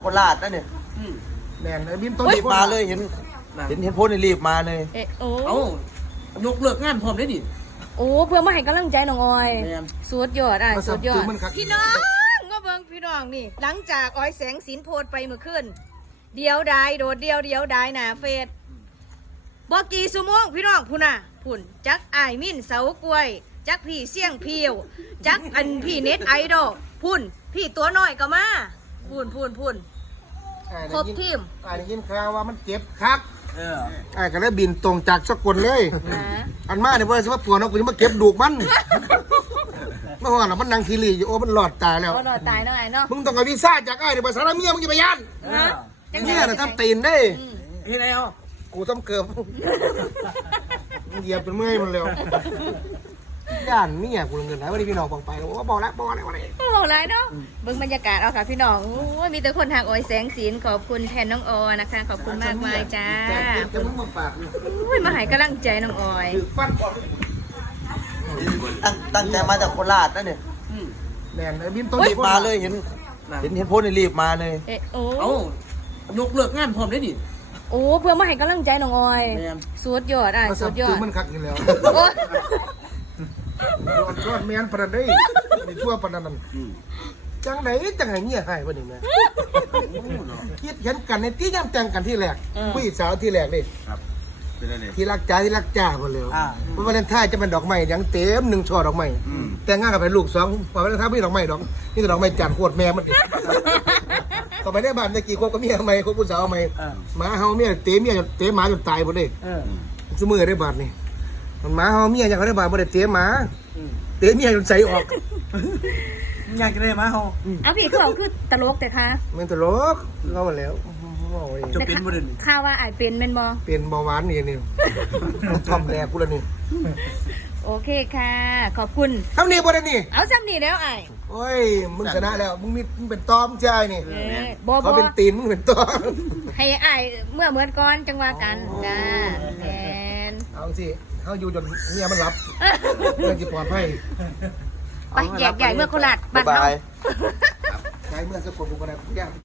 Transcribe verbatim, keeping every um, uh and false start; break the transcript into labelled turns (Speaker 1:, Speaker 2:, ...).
Speaker 1: โคราชนั่นเนี่ย
Speaker 2: แน่นบินต้น
Speaker 1: รีบมาเลยเห็นเห็นเห็นโพสต์นี่รีบมาเลย
Speaker 3: เอ๊ะโอ้
Speaker 4: เอ้ายกเลิกงานพร้อมได้ดิ
Speaker 3: โอ้เพื่อมาให้กำลังใจน้องออย
Speaker 4: แม่น
Speaker 3: สุดยอดอ่ะสุดยอด
Speaker 2: มันคัก
Speaker 3: พี่น้องก็เบิ่งพี่น้องนี่ หลังจากออยแสงสินโพดไปเมื่อคืนเดียวดายโดดเดียวเดียวดายหนาเฟสบอกกี่ชั่วโมงพี่น้องพุ่นน่ะพุ่นจักอายมิ่นเสากล้วย จักพี่เสี่ยงเพียว จักอันพี่เน็ตไอดอลพุ่นพี่ตัวน้อยก็มาพุ่นพุ่นพุ่นครบทีม
Speaker 2: ไอ้ได้ยินข่าวว่ามันเจ็บคัก
Speaker 4: เออ
Speaker 2: ไอ้ก็เลยบินตรงจากสกลเลย
Speaker 3: นะ
Speaker 2: อันมาเนี่ยว่าสิว่าปวดน้องกูจะมาเก็บดูกมันเมื่อวานน่ะมันนั่งคีรีอยู่โอ้มันหลอดตายแล้ว
Speaker 3: ก็รอตายเนาะไอ้เนาะ
Speaker 2: มึงต้องเอาวีซ่าจากไอ้เนี่ยภาษาเมียมึงจะไปยัน
Speaker 3: ฮะจัง
Speaker 2: เมี
Speaker 3: ใด
Speaker 2: ยน่ะทำตีนได้
Speaker 3: อืม
Speaker 4: เฮ็ดไงเอา
Speaker 2: กูต้องเกือบมึงเหยียบจนเมื่อยมันเร็วย่านเมียกูเงินไหนวันนี้พี่น้องบอกไปแล้วว่าบอกแล้วบอกแล้วว่าอะไร
Speaker 3: โอ้โหไรเนาะเบิ่งบรรยากาศเอาค่ะพี่น้องโอ้ยมีแต่คนทางออยแสงสินขอบคุณแทนน้องออนะคะ ขอบคุณมากมายจ้า
Speaker 2: แต่มึงมาปากเลย
Speaker 3: โอ้ยมาให้กำลังใจน้องออย
Speaker 2: ถือฟันก่อน
Speaker 1: ตั้งตั้งใจมาจากโคราชนั่นเนี่ย
Speaker 2: แน่นบินต้น
Speaker 1: รีบมาเลยเห็นเห็นเห็นโพสต์นี่รีบมาเลย
Speaker 3: เอ๊ะโอ้
Speaker 4: เอ้ายกเลิกงานพร้อมได้ดิ
Speaker 3: โอ้เพื่อมาให้กำลังใจน้องออย
Speaker 4: แม่น
Speaker 3: สุดยอดอ่ะ
Speaker 2: มา
Speaker 3: สุ
Speaker 2: สับ
Speaker 3: ดยอ
Speaker 2: ถื
Speaker 3: ด
Speaker 2: อมันคักอยู่แล้ว
Speaker 3: โอ้ย
Speaker 2: รอดรอดแมนประเดี๋ยวในทั่วประเดี๋ยวนั้นจังไหนจังไหนเมียให้ประเดี๋ยวแม่คิดเห็นกันในที่ย่ำแต่งกันที่แรกผู้หญิงสาวที่แรกเลย
Speaker 4: ครับเป็นอะไร
Speaker 2: ที่รักจ้าที่รักจ้าหมดเลยเพราะวันนั้นท่าจะเป็นดอกไม้ยังเต็มหนึ่งช่อดอกไม้แต่งงานกับเป็นลูกสองพอวันนั้นท่าไม่ดอกไม้ดอกนี่ก็ดอกไม้จานโคตรแม่มันดิต่อไปได้บ้านตะกี้คบกับเมียทำไมคบผู้สาวทำไมหมาเฮาเมียเตะเมียจนเตะหมาจนตายหมดเลย
Speaker 4: เออ
Speaker 2: ชั่วมือได้บาทนี่มันหมาเฮาเมียยังเขาได้บาทบ่ได้เตะหมาเตะเมียจนใส่ออก
Speaker 4: อยากจะได้มาเฮา
Speaker 3: เอาพี่เขาคือตลกแต่ค่ะ
Speaker 2: มันตลกเล่ามาแล้วโอ้ย
Speaker 4: จะเป็นบ่เด่น
Speaker 3: ข่าวว่าอายเป็นแม่นบ่
Speaker 2: เป็นเบาหวานนี่นี่ทอมแรกกูแล้วนี่
Speaker 3: โอเคค่ะ ขอบคุณ
Speaker 2: ทำนี่บ่ได้นี่
Speaker 3: เอาซ้ำนี่แล้วไอ้าย
Speaker 2: โอ้ยมึงชนะแล้วมึงมีมึงเป็นตอมใช่นี่
Speaker 3: เอ้ยบ่
Speaker 2: เขา
Speaker 3: บ่
Speaker 2: เป็นตีนมึงเป็นตอม
Speaker 3: ให้อายเมื่อเหมือนก่อนจังว่ากันจ้าแมน
Speaker 2: เอาสิเขาอยู่จนเมียมันรับเพื่อจะปลอดภัย
Speaker 3: ไปแยกใหญ่เมื่อโคราช
Speaker 1: บ๊ายบาย
Speaker 2: ใช้เมื่อสักคนกูก็ได้ทุกอย่าง